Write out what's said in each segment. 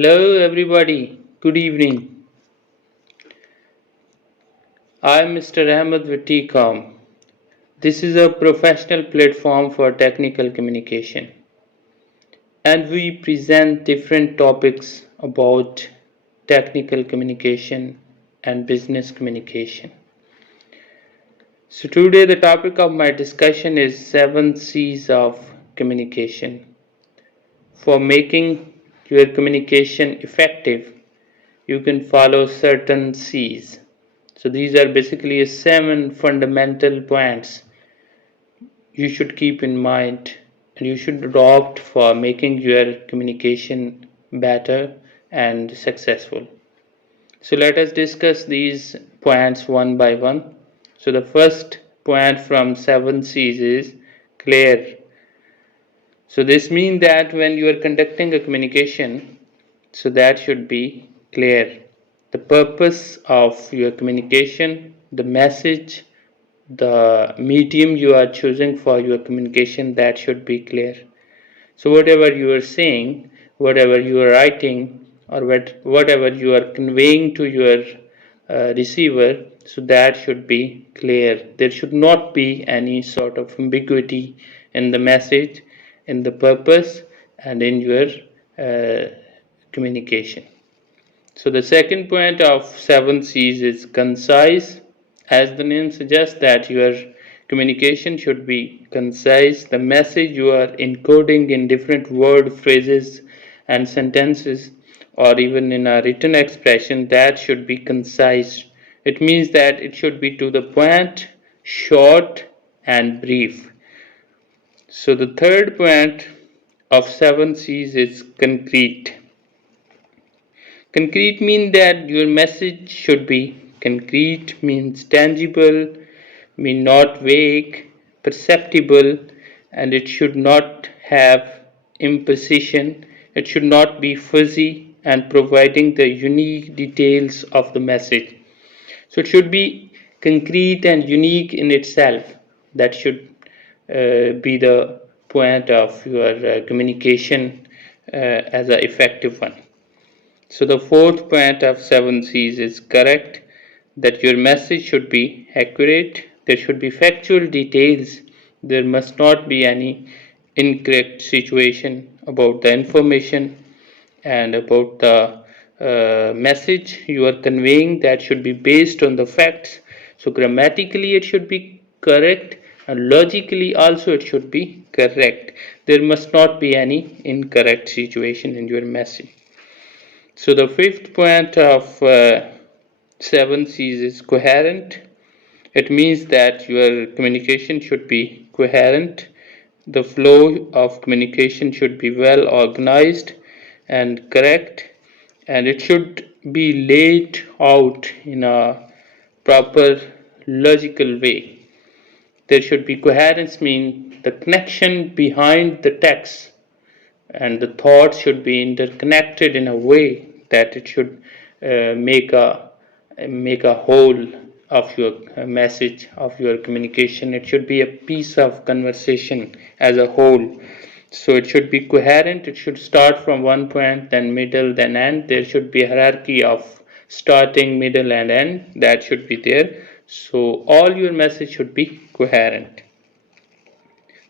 Hello everybody, good evening. I'm Mr. Ahmad with Tcom. This is a professional platform for technical communication and we present different topics about technical communication and business communication. So today the topic of my discussion is 7 C's of communication. For making your communication effective, you can follow certain C's. So these are basically 7 fundamental points you should keep in mind and you should adopt for making your communication better and successful. So let us discuss these points one by one. So the first point from 7 C's is clear. So this means that when you are conducting a communication, so that should be clear. The purpose of your communication, the message, the medium you are choosing for your communication, that should be clear. So whatever you are saying, whatever you are writing, or whatever you are conveying to your receiver, so that should be clear. There should not be any sort of ambiguity in the message, in the purpose, and in your communication. So the second point of 7 C's is concise. As the name suggests that your communication should be concise. The message you are encoding in different word phrases and sentences or even in a written expression, that should be concise. It means that it should be to the point, short and brief. So the third point of 7 C's is concrete. Concrete means that your message should be concrete, means tangible, means not vague, perceptible, and it should not have imprecision. It should not be fuzzy and providing the unique details of the message. So it should be concrete and unique in itself. That should be the point of your communication as an effective one. So the fourth point of 7 C's is correct, that your message should be accurate, there should be factual details, there must not be any incorrect situation about the information and about the message you are conveying, that should be based on the facts. So grammatically it should be correct and logically also it should be correct. There must not be any incorrect situation in your message. So the fifth point of 7 C's is coherent. It means that your communication should be coherent. The flow of communication should be well organized and correct, and it should be laid out in a proper logical way. There should be coherence, mean the connection behind the text and the thoughts should be interconnected in a way that it should make a whole of your message of your communication. It should be a piece of conversation as a whole. So it should be coherent. It should start from one point, then middle, then end. There should be a hierarchy of starting, middle, and end. That should be there. So all your message should be coherent.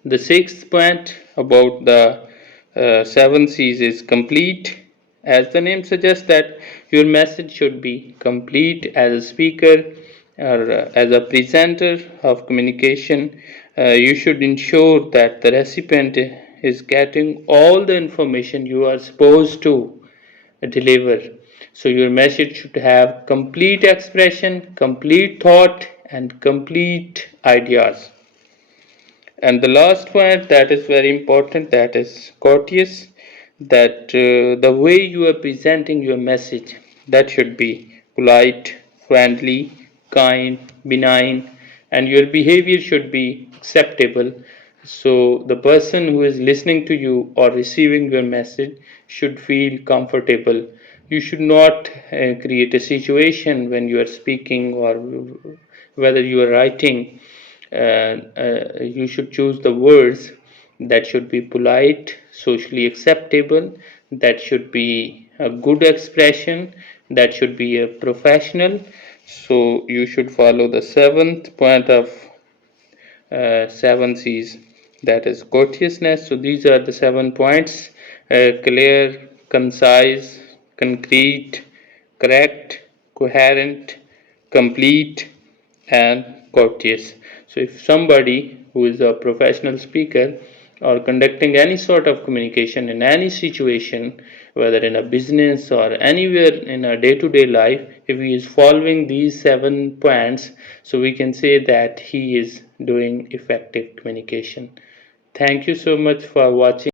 The sixth point about the 7 C's is complete. As the name suggests, that your message should be complete. As a speaker or as a presenter of communication, you should ensure that the recipient is getting all the information you are supposed to deliver. So your message should have complete expression, complete thought, and complete ideas. And the last point that is very important, that is courteous, that the way you are presenting your message, that should be polite, friendly, kind, benign, and your behavior should be acceptable. So the person who is listening to you or receiving your message should feel comfortable. You should not create a situation when you are speaking or whether you are writing. You should choose the words that should be polite, socially acceptable, that should be a good expression, that should be a professional. So you should follow the seventh point of 7C's, that is courteousness. So these are the 7 points: clear, concise, concrete, correct, coherent, complete, and courteous. So if somebody who is a professional speaker or conducting any sort of communication in any situation, whether in a business or anywhere in a day-to-day life, if he is following these 7 points, so we can say that he is doing effective communication. Thank you so much for watching.